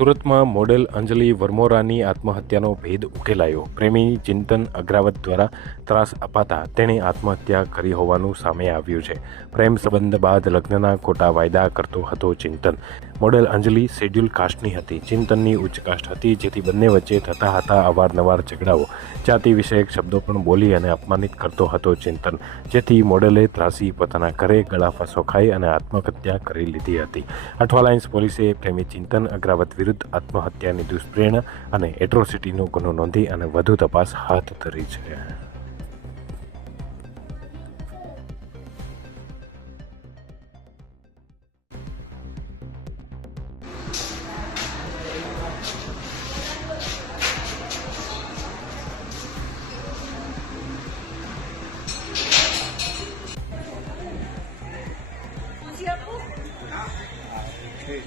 સુરતમાં મોડેલ અંજલિ વર્મોરાની આત્મહત્યાનો ભેદ ઉકેલાયો. પ્રેમી ચિંતન અગ્રાવત દ્વારા ત્રાસ અપાતા તેણે આત્મહત્યા કરી હોવાનું સામે આવ્યું છે. પ્રેમ સંબંધ બાદ લગ્નના ખોટા વાયદા કરતો હતો ચિંતન. મોડેલ અંજલિ શેડ્યુલ કાસ્ટની હતી, ચિંતનની ઉચ્ચ કાસ્ટ હતી, જેથી બંને વચ્ચે થતા હતા અવારનવાર ઝઘડાઓ. જાતિ વિષયક શબ્દો પણ બોલી અને અપમાનિત કરતો હતો ચિંતન, જેથી મોડેલે ત્રાસી પોતાના ઘરે ગળા ફાંસો ખાઈ અને આત્મહત્યા કરી લીધી હતી. અઠવાલાઇન્સ પોલીસે પ્રેમી ચિંતન અગ્રાવત વિરુદ્ધ આત્મહત્યાની દુષ્પ્રેરણા અને એટ્રોસિટીનો ગુનો નોંધી અને વધુ તપાસ હાથ ધરી છે. 아, 네.